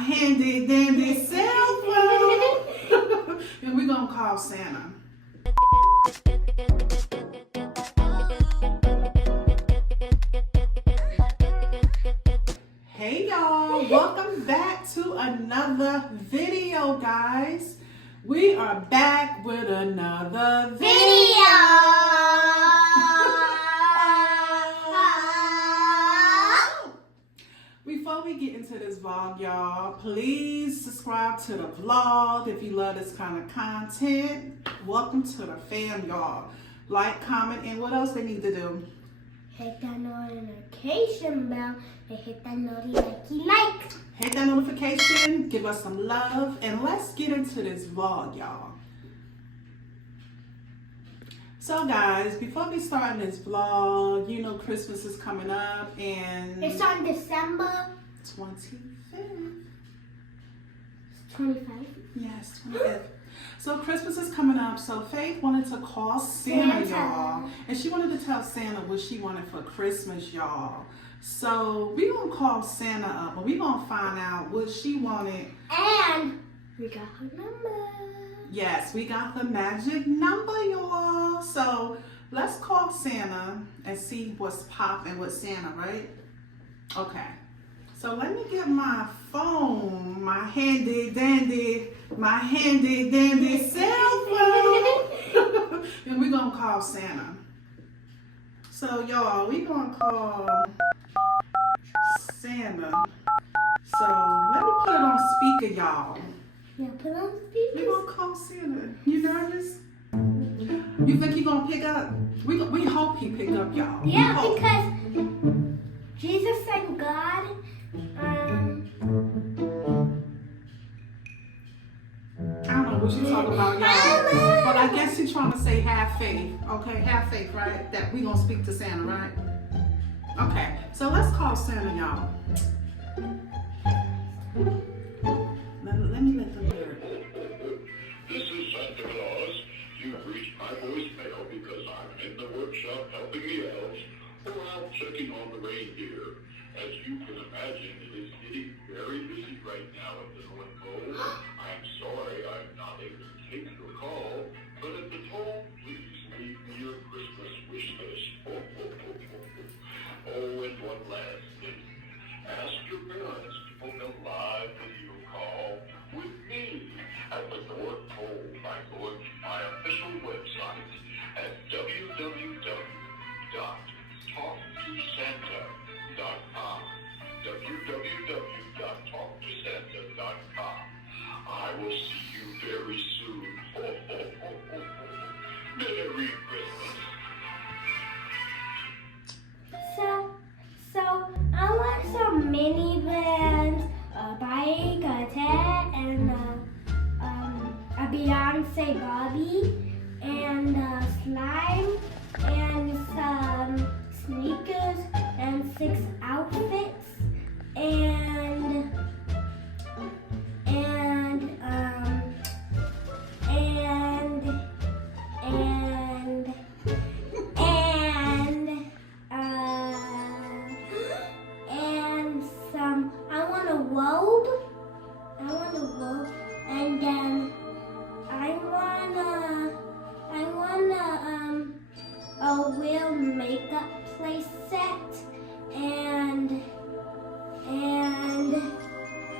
handy dandy cell phone. And we're going to call Santa. Hey y'all, welcome back to another video, guys. We are back with another video. Before we get into this vlog, y'all, please subscribe to the vlog if you love this kind of content. Welcome to the fam, y'all. Like, comment, and what else they need to do? Hit that notification bell and hit that like. Hit that notification, give us some love, and let's get into this vlog, y'all. So guys, before we start this vlog, you know Christmas is coming up and It's on December 25th. 25th. Yes, 25th. So Christmas is coming up, so Faith wanted to call Santa, y'all. And she wanted to tell Santa what she wanted for Christmas, y'all. So we gonna call Santa up and we gonna find out what she wanted. And we got her number. Yes, we got the magic number, y'all. So let's call Santa and see what's popping with Santa, right? Okay. So let me get my phone, my handy dandy cell phone. And we're gonna call Santa. So y'all, we gonna call Santa. So let me put it on speaker, y'all. Yeah, put on speaker. We gonna call Santa. You nervous? You think he gonna pick up? We hope he pick up, y'all. Yeah, because Jesus and God, I don't know what you talking about, y'all. But I guess you're trying to say have faith. Okay, have faith, right? That we gonna speak to Santa, right? Okay, so let's call Santa, y'all. Let me let them hear it. This is Santa Claus. You've reached my voicemail because I'm in the workshop helping the elves or out checking on the reindeer. As you can imagine, it is getting very busy right now at the North Pole. I'm sorry I'm not able to take your call, but at the tone, please leave me your Christmas wish list. Oh, and one last thing. Ask your parents to book a live video call with me at the North Pole by going to my official website at www.talktosanta.com. www.talktosanta.com. I will see you very soon. Merry Christmas. So I want some mini vans, a bike, a tent, and a Beyonce Barbie, and slime, and some sneakers, and 6 outfits, and some. I want a robe, and then I want a real makeup play set, and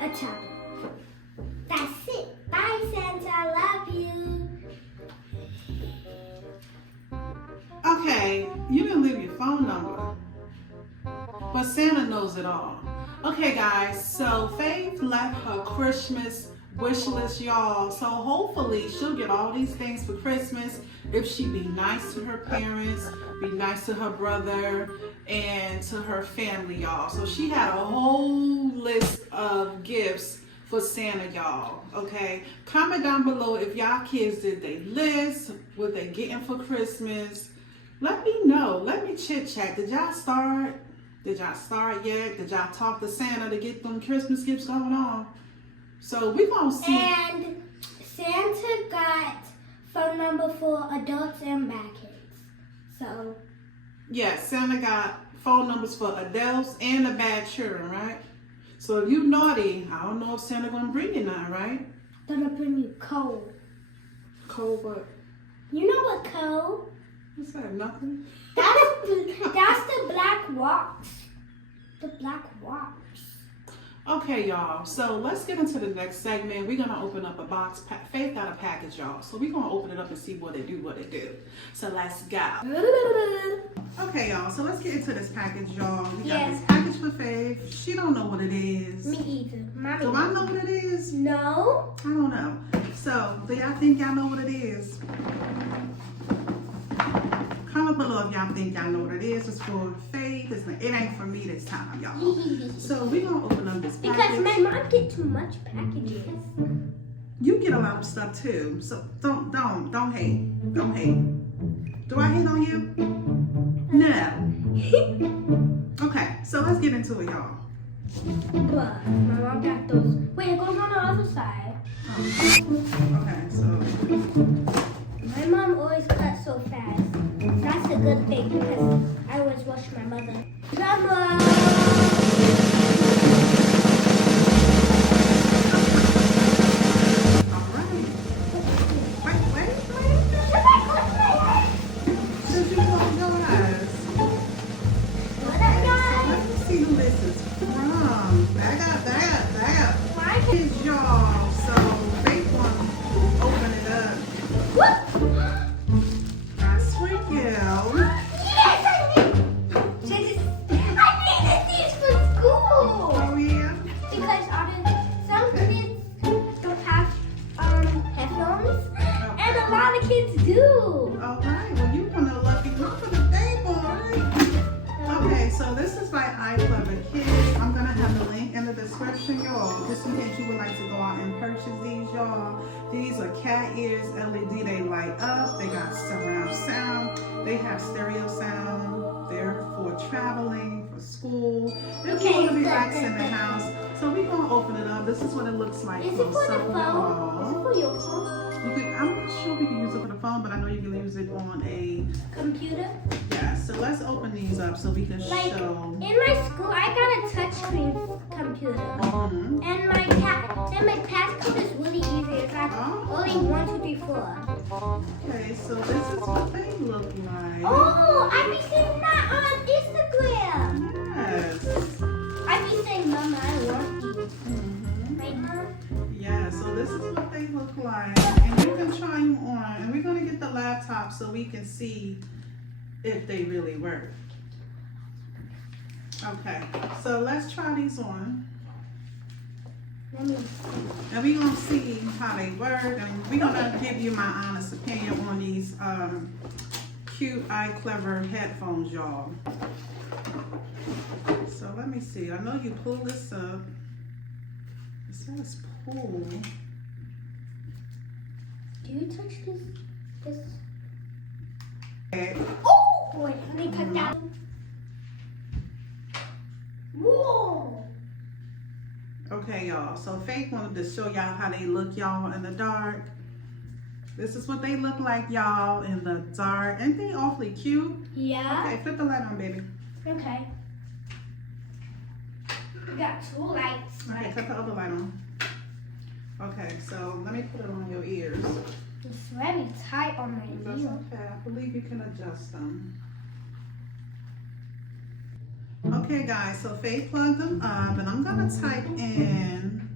a towel. That's it. Bye, Santa. I love you. Okay, you didn't leave your phone number, but Santa knows it all. Okay, guys, so Faith left her Christmas wish list, y'all. So hopefully she'll get all these things for Christmas if she be nice to her parents, be nice to her brother, and to her family, y'all. So she had a whole list of gifts for Santa, y'all. Okay, comment down below if y'all kids did they list, what they getting for Christmas. Let me know. Let me chit chat. Did y'all start? Did y'all start yet? Did y'all talk to Santa to get them Christmas gifts going on? So we gonna see. And Santa got phone number for adults and bad kids. So yeah, Santa got phone numbers for adults and the bad children, right? So if you naughty, I don't know if Santa gonna bring you nothing, right? Gonna bring you coal. Cold what? You know what coal? What's that? Nothing? That's the black rocks. The black rocks. Okay, y'all. So let's get into the next segment. We're gonna open up a box. Faith got a package, y'all. So we're gonna open it up and see what it do. So let's go. Okay, y'all. So let's get into this package, y'all. We got this package for Faith. She don't know what it is. Me either. Mommy. Do I know what it is? No. I don't know. So do y'all think y'all know what it is? Comment below if y'all think y'all know what it is. It's for Faith. It ain't for me this time, y'all. So we're gonna open up this package. Because my mom get too much packages. You get a lot of stuff too. So don't hate. Don't hate. Do I hate on you? No. Okay, so let's get into it, y'all. But my mom got those. Wait, it goes on the other side. Okay, so My mom always cuts so fast. That's a good thing because I always watch my mother. Jamara! all right. Wait. Since you close your eyes. What up, guys? Let's see who this is from. Back up. Why? It's y'all. So Faith won't open it up. What? That's for you. Yes, I needed these for school. Oh yeah. Because some kids don't have headphones, and a lot of kids do. All right. Well, you want a lucky number today, boy. Okay, so this is by iCleverKids. I'm gonna have the link in the description, y'all, just in case you would like to go out and purchase these, y'all. These are cat ears LED. They light up. They got surround sound. They have stereo sound. They're for traveling, for school. If you want to relax in the house. So we're gonna open it up. This is what it looks like. Is it for the close up, phone? y'all. Is it for your phone? I'm not sure we can use it for the phone, but I know you can use it on a, Computer? yeah. So let's open these up so we can Like, show. in my school, I got a touchscreen computer. Mhm. And my passcode is really easy. It's like only 1, 2, 3, 4. Okay, so this is what they look like. Oh, I be seeing that on Instagram. Yes. I be saying, Mama, I want these. Mhm. Right, Mom? Yeah, so this is what they look like. And you can try them on. And we're going to get the laptop so we can see if they really work. Okay, so let's try these on. Let me And we're going to see how they work. And we're going to give you my honest opinion on these cute iClever headphones, y'all. So let me see. I know you pull this up. It says pull. Do you touch this? Okay. Oh! Wait, let me cut that. Whoa! Okay, y'all. So Faith wanted to show y'all how they look, y'all, in the dark. This is what they look like, y'all, in the dark. Ain't they awfully cute? Yeah. Okay, flip the light on, baby. Okay. We got 2 lights. Okay, cut the other light on. Okay, so let me put it on your ears. It's very tight on my That's ear. okay. I believe you can adjust them. Okay, guys, so Faith plugged them up, and I'm gonna type in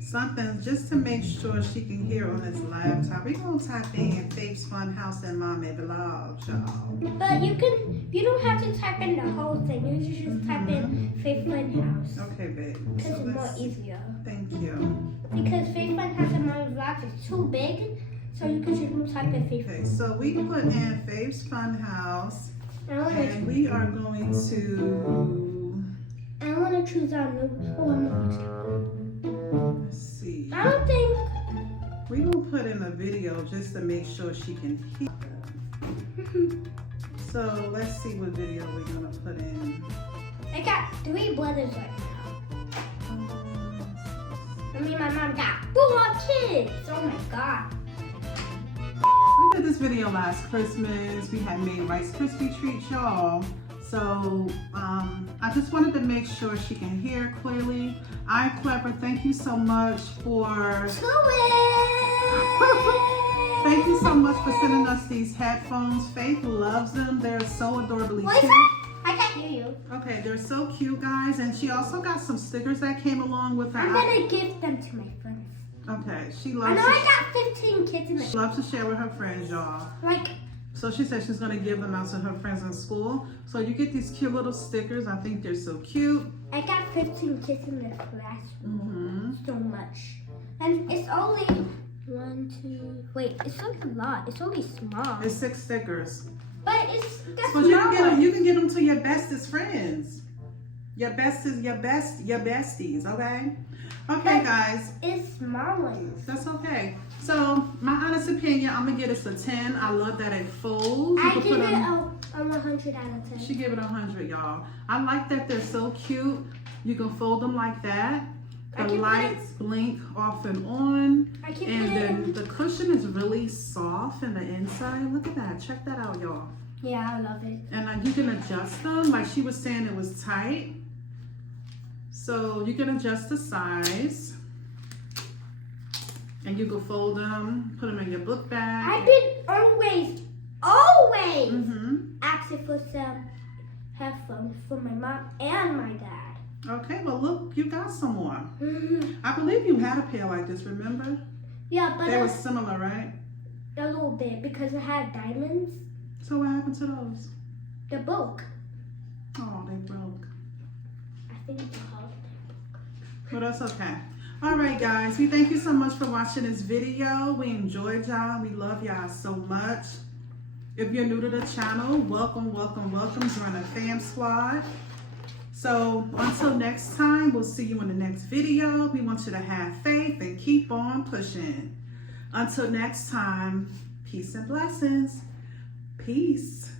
something just to make sure she can hear on this laptop. We're gonna type in Faith's Fun House and Mommy Vlog, y'all. But you don't have to type in the whole thing. You should just type in Faith Fun House. Okay, babe. Because So it's more let's- easier. Thank you. Because Faith Fun House and Mommy Vlogs is too big, so you can just type in Faith Okay, Fun. so we put in Faith's Fun House, I want and we are going to choose our new. Oh, I'm let's see. I don't think. We will put in a video just to make sure she can hear. So let's see what video we're gonna put in. I got 3 brothers right now. I mean, my mom got 4 kids. Oh my god. We did this video last Christmas. We had made Rice Krispie treats, y'all. So I just wanted to make sure she can hear clearly. iClever, thank you so much for thank you so much for sending us these headphones. Faith loves them. They're so adorably What is cute. that? I can't hear you. Okay, they're so cute, guys. And she also got some stickers that came along with her. I'm gonna give them to my friends. Okay, she I loves know I got 15 kids in she the loves to share with her friends, y'all. like. So she said she's gonna give them out to her friends in school. So you get these cute little stickers. I think they're so cute. I got 15 kids in the classroom. So much, and it's only 1, 2. Wait, it's not a lot. It's only small. It's 6 stickers. But it's that's But you can get them. You can get them to your bestest friends. Your besties, your besties. Okay. Okay, guys. It's small ones. That's okay. So my honest opinion, I'm gonna get this a 10. I love that it folds. I give it a 100 out of 10. She gave it 100, y'all. I like that they're so cute. You can fold them like that. The lights blink off and on. And then the cushion is really soft in the inside. Look at that. Check that out, y'all. Yeah, I love it. And you can adjust them. Like she was saying, it was tight. So you can adjust the size. And you can fold them, put them in your book bag. I've been always asking for some headphones for my mom and my dad. Okay, well look, you got some more. I believe you had a pair like this, remember? Yeah, but they were similar, right? A little bit, because it had diamonds. So what happened to those? They broke. Oh, they broke. I think it's a holiday. But that's okay. All right, guys, we thank you so much for watching this video. We enjoyed y'all. We love y'all so much. If you're new to the channel, welcome, welcome, welcome. Join the fam squad. So until next time, we'll see you in the next video. We want you to have faith and keep on pushing. Until next time, peace and blessings. Peace.